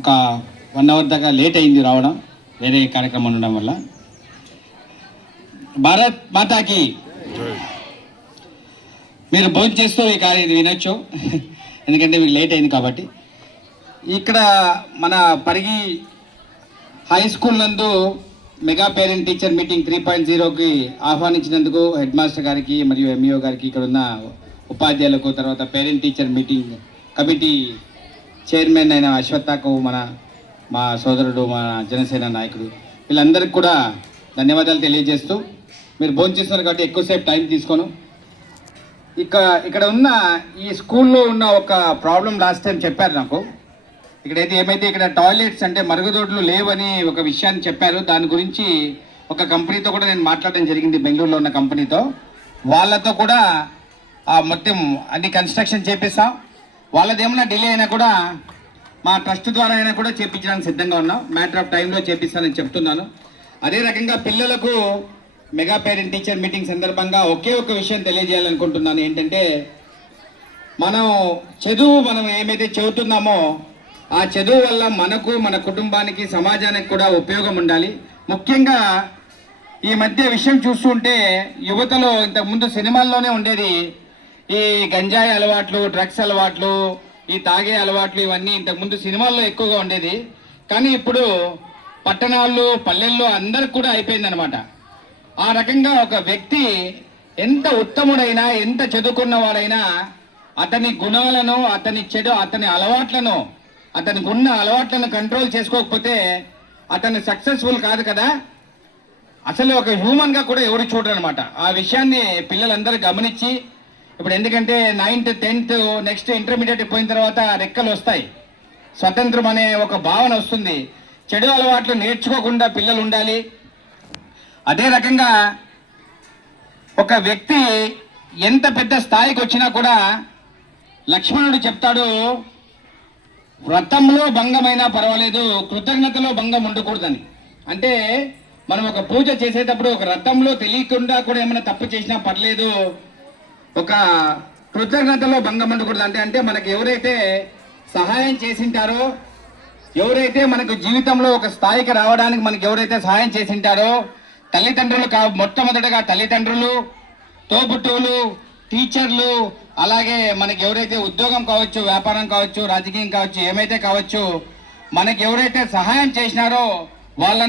ఒక 1 అవర్ దాకా లేట్ అయింది రావడం, వేరే కార్యక్రమం ఉండడం వల్ల. భారత్ మాతాకి మీరు భోజనం చేస్తూ ఈ కార్యం వినొచ్చు, ఎందుకంటే మీకు లేట్ అయింది కాబట్టి. ఇక్కడ మన పరిగి హై స్కూల్ నందు మెగా పేరెంట్ టీచర్ మీటింగ్ 3.0కి ఆహ్వానించినందుకు హెడ్ మాస్టర్ గారికి మరియు ఎంఈఓ గారికి, ఇక్కడ ఉన్న ఉపాధ్యాయులకు, తర్వాత parent teacher meeting committee chairman అయిన అశ్వత్థకు, మా సోదరుడు, మా జనసేన నాయకుడు, వీళ్ళందరికీ కూడా ధన్యవాదాలు తెలియజేస్తూ, మీరు భోజనం చేస్తున్నారు కాబట్టి ఎక్కువసేపు టైం తీసుకోను. ఇక్కడ ఉన్న ఈ స్కూల్లో ఉన్న ఒక ప్రాబ్లం లాస్ట్ టైం చెప్పారు నాకు. ఇక్కడైతే ఏమైతే ఇక్కడ టాయిలెట్స్ అంటే మరుగుదొడ్లు లేవని ఒక విషయాన్ని చెప్పారు. దాని గురించి ఒక కంపెనీతో కూడా నేను మాట్లాడడం జరిగింది, బెంగళూరులో ఉన్న కంపెనీతో. వాళ్ళతో కూడా మొత్తం అన్ని కన్స్ట్రక్షన్ చేపిస్తాం. వాళ్ళది ఏమైనా డిలే అయినా కూడా మా ట్రస్ట్ ద్వారా అయినా కూడా చేయించడానికి సిద్ధంగా ఉన్నాం. మ్యాటర్ ఆఫ్ టైంలో చేపిస్తానని చెప్తున్నాను. అదే రకంగా పిల్లలకు మెగా పేరెంట్ టీచర్ మీటింగ్ సందర్భంగా ఒకే ఒక విషయం తెలియజేయాలనుకుంటున్నాను. ఏంటంటే మనం ఏమైతే చెబుతున్నామో ఆ చదువు వల్ల మనకు, మన కుటుంబానికి, సమాజానికి కూడా ఉపయోగం ఉండాలి. ముఖ్యంగా ఈ మధ్య విషయం చూస్తుంటే యువతలో ఇంతకుముందు సినిమాల్లోనే ఉండేది ఈ గంజాయి అలవాట్లు, డ్రగ్స్ అలవాట్లు, ఈ తాగే అలవాట్లు, ఇవన్నీ ఇంతకుముందు సినిమాల్లో ఎక్కువగా ఉండేది. కానీ ఇప్పుడు పట్టణాల్లో, పల్లెల్లో అందరికి కూడా అయిపోయిందనమాట. ఆ రకంగా ఒక వ్యక్తి ఎంత ఉత్తముడైనా, ఎంత చదువుకున్న వాడైనా అతని గుణాలను, అతని అలవాట్లను, అతనికి ఉన్న అలవాట్లను కంట్రోల్ చేసుకోకపోతే అతను సక్సెస్ఫుల్ కాదు కదా. అసలు ఒక హ్యూమన్గా కూడా ఎవరు చూడరు అనమాట. ఆ విషయాన్ని పిల్లలందరూ గమనించి, ఇప్పుడు ఎందుకంటే 9th 10th నెక్స్ట్ ఇంటర్మీడియట్ పోయిన తర్వాత రెక్కలు వస్తాయి, స్వతంత్రం అనే ఒక భావన వస్తుంది. చెడు అలవాట్లు నేర్చుకోకుండా పిల్లలు ఉండాలి. అదే రకంగా ఒక వ్యక్తి ఎంత పెద్ద స్థాయికి వచ్చినా కూడా లక్ష్మణుడు చెప్తాడు, వ్రతంలో భంగమైనా పర్వాలేదు, కృతజ్ఞతలో భంగం ఉండకూడదని. అంటే మనం ఒక పూజ చేసేటప్పుడు ఒక వ్రతంలో తెలియకుండా కూడా ఏమైనా తప్పు చేసినా పర్లేదు, ఒక కృతజ్ఞతలో భంగం ఉండకూడదు. అంటే మనకు ఎవరైతే సహాయం చేసింటారో, ఎవరైతే మనకు జీవితంలో ఒక స్థాయికి రావడానికి మనకు ఎవరైతే సహాయం చేసింటారో, తల్లిదండ్రులు మొట్టమొదటిగా తల్లిదండ్రులు, తోబుట్టువులు, టీచర్లు, అలాగే మనకి ఎవరైతే ఉద్యోగం కావచ్చు, వ్యాపారం కావచ్చు, రాజకీయం కావచ్చు, ఏమైతే కావచ్చు, మనకి ఎవరైతే సహాయం చేసినారో వాళ్ళను